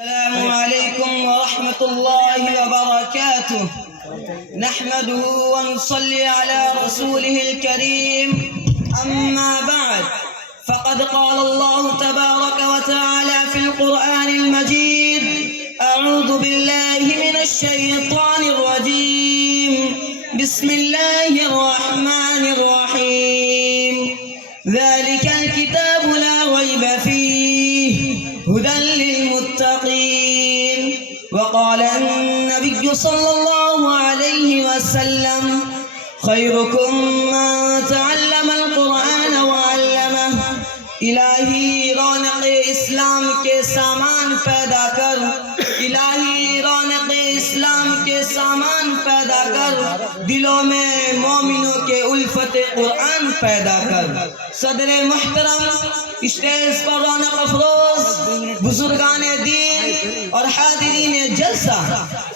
السلام عليكم ورحمة الله وبركاته. نحمده ونصلي على رسوله الكريم. أما بعد، فقد قال الله تبارك وتعالى في القرآن المجيد: أعوذ بالله من الشيطان الرجيم. بسم الله الرحمن الرحيم. ذلك الكتاب لا ريب فيه هدى للمتقين. وقال النبي صلى الله عليه وسلم: خيركم من تعلم القرآن وعلمه. الہی رونق اسلام کے سامان پیدا کر، الہی رونق اسلام کے سامان پیدا کر، دلوں میں مومنوں کے الفت قرآن پیدا کر۔ صدر محترم، اسٹیج پر رونق افروز بزرگان دین اور حاضرین جلسہ،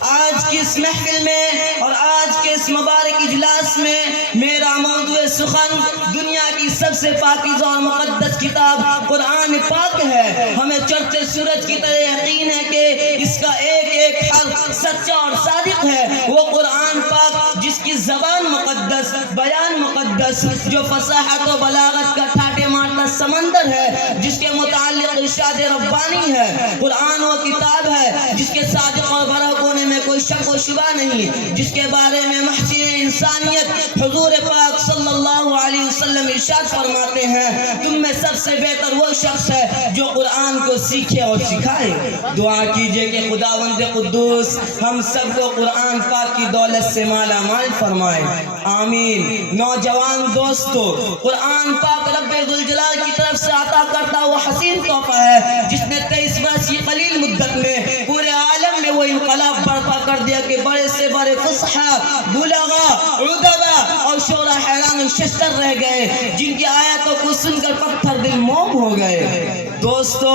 آج کی اس محفل میں اور آج کے اس مبارک اجلاس میں میرا موضوع سخن دنیا کی سب سے پاکیزہ اور مقدس کتاب قرآن پاک ہے۔ ہمیں چڑھتے سورج کی طرح یقین ہے کہ اس کا ایک ایک حرف سچا اور صادق ہے۔ وہ قرآن پاک جس کی زبان مقدس، بیان مقدس، جو فصاحت و بلاغت کا ٹھاٹے مارتا سمندر ہے، جس کے متعلق ارشاد ربانی ہے۔ قرآن وہ کتاب ہے جس کے صادق اور برحق ہونے میں کوئی شک و شبہ نہیں، جس کے بارے میں محسن انسانیت حضور پاک صلی اللہ علیہ وسلم ارشاد فرماتے ہیں: تم میں سب سے بہتر وہ شخص ہے جو قرآن کو سیکھے اور سکھائے۔ دعا کیجئے کہ خداوند قدوس ہم سب کو قرآن پاک کی دولت سے مالا مال فرمائے، آمین۔ نوجوان دوستو، قرآن پاک رب ذوالجلال کی طرف سے عطا کرتا وہ حسین تحفہ ہے جس نے 23 برس کی قلیل مدت میں پورے عالم میں وہ انقلاب برپا کر دیا کہ بڑے سے بڑے فصحاء، بلغاء، ادباء اور شعراء حیران و ششدر رہ گئے، جن کی آیتوں کو سن کر پتھر دل موم ہو گئے۔ دوستو،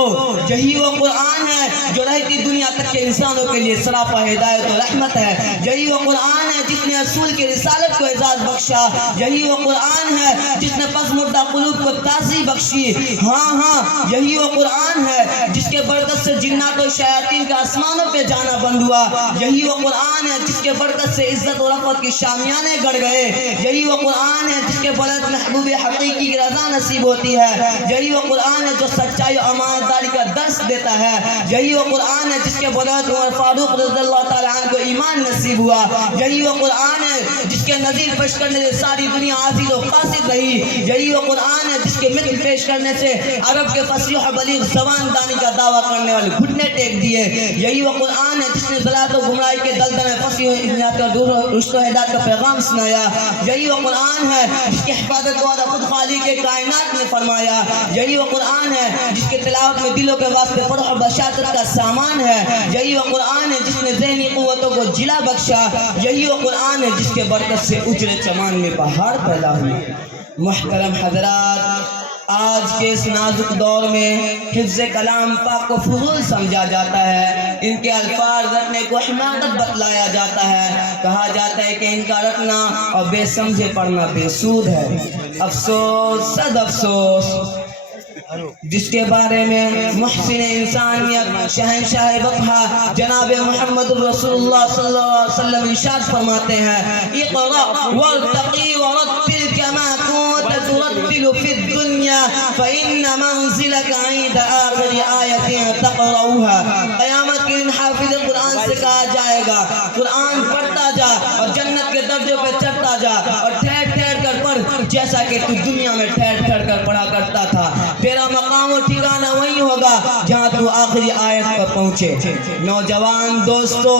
یہی وہ قرآن ہے جو رہتی دنیا تک کے انسانوں کے لیے سراپا ہدایت و رحمت ہے۔ یہی وہ قرآن ہے جس نے رسول کی رسالت کو اعزاز بخشا۔ یہی وہ قرآن ہے جس نے پس مردہ قلوب کو تازی بخشی۔ ہاں، یہی وہ قرآن ہے جس کے برکت سے جنات و شیاطین کا آسمانوں پہ جانا بند ہوا۔ یہی وہ قرآن ہے جس کے برکت سے عزت و رفعت کی شامیانے گڑ گئے۔ یہی وہ قرآن ہے جس کے برکت محبوب حقیقی کی رضا نصیب ہوتی ہے۔ یہی وہ قرآن ہے جو سچائی و امانتداری کا درس دیتا ہے۔ یہی وہ قرآن ہے جس کے برکت عمر فاروق رضی اللہ تعالیٰ عنہ کو ایمان نصیب ہوا۔ یہی وہ قرآن ہے جس کے نظیر پیش کرنے سے ساری دنیا عاجز و قاصر رہی۔ یہی وہ قرآن ہے جس کے مثل پیش کرنے سے عرب کے فصیح و بلیغ زبان دانی کا دعویٰ کرنے والے گھٹنے ٹیک دیے۔ یہی وہ قرآن ہے جس نے ضلالت و گمراہی کے دلدل میں پھنسی ہوئی انسانیت کا رشد و ہدایت کا پیغام سنایا۔ یہی وہ قرآن ہے جس کی حفاظت کو خود خالق کائنات نے فرمایا۔ یہی وہ قرآن ہے جس کے تلاوت میں دلوں کے واسطے فرح و بشاشت کا سامان ہے۔ یہی وہ قرآن ہے جس نے ذہنی قوتوں کو جلا بخشا۔ یہی وہ قرآن ہے جس کے برکت سے اجڑے چمان میں بہار پیدا ہوئی۔ محترم حضرات، آج کے اس نازک دور میں حفظ کلام پاک کو فضول سمجھا جاتا ہے، ان کے الفاظ رٹنے کو حماقت بتلایا جاتا ہے، کہا جاتا ہے کہ ان کا رٹنا اور بے سمجھے پڑھنا بے سود ہے۔ افسوس، صد افسوس، جس کے بارے میں محسن انسانیت شہنشاہ بطحہ جناب محمد رسول اللہ صلی اللہ علیہ وسلم ارشاد فرماتے ہیں: اقرأ وارتقی ورتل کما كنت ترتل في الدنيا فإن منزلك عند آخر آیت تقرأها۔ قیامت کے دن حافظ قرآن سے کہا جائے گا: قرآن پڑھتا جا اور جنت کے درجوں پہ چڑھتا جا اور ٹھہر ٹھہر کر پڑھ جیسا کہ تو دنیا میں ٹھہر ٹھہر کر پڑھا کرتا تھا۔ تیرا مقام و ٹھکانہ وہی ہوگا جہاں تو آخری آیت پر پہنچے۔ نوجوان دوستو،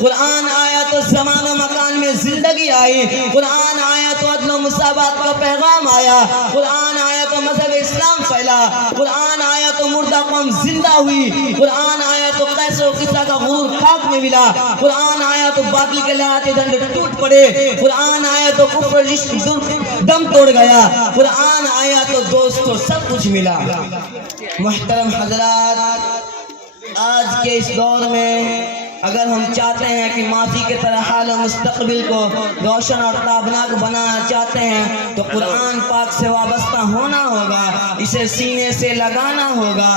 قرآن آیا تو زمان و مکان میں زندگی آئی، قرآن آیا تو عدل و مساوات کا پیغام آیا، قرآن آیا تو مذہب اسلام پھیلا، قرآن آیا تو مردہ قوم زندہ ہوئی، قرآن آیا تو قیس و قصہ کا غرور خاک میں ملا، قرآن آیا تو باطل کے لہاتے ڈنڈے ٹوٹ پڑے، قرآن آیا تو کفر رشت دم توڑ گیا، قرآن آیا تو دوستو سب کچھ ملا۔ محترم حضرات، آج کے اس دور میں اگر ہم چاہتے ہیں کہ ماضی کے طرح حال و مستقبل کو روشن اور تابناک بنانا چاہتے ہیں تو قرآن پاک سے وابستہ ہونا ہوگا، اسے سینے سے لگانا ہوگا۔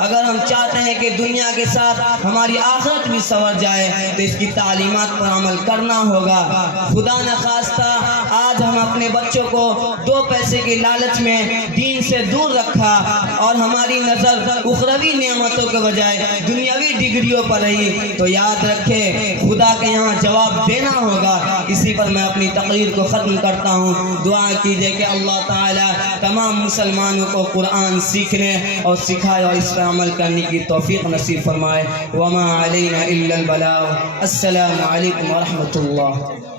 اگر ہم چاہتے ہیں کہ دنیا کے ساتھ ہماری آخرت بھی سنور جائے تو اس کی تعلیمات پر عمل کرنا ہوگا۔ خدا نخواستہ آج ہم اپنے بچوں کو 2 پیسے کے لالچ میں دین سے دور رکھا اور ہماری نظر اخروی نعمتوں کے بجائے دنیاوی ڈگریوں پر رہی، تو یاد رکھے خدا کے یہاں جواب دینا ہوگا۔ اسی پر میں اپنی تقریر کو ختم کرتا ہوں۔ دعا کیجئے کہ اللہ تعالی تمام مسلمانوں کو قرآن سیکھنے اور سکھائے اور اس پر عمل کرنے کی توفیق نصیب فرمائے۔ وما علینا الا البلاغ۔ السلام علیکم ورحمۃ اللہ۔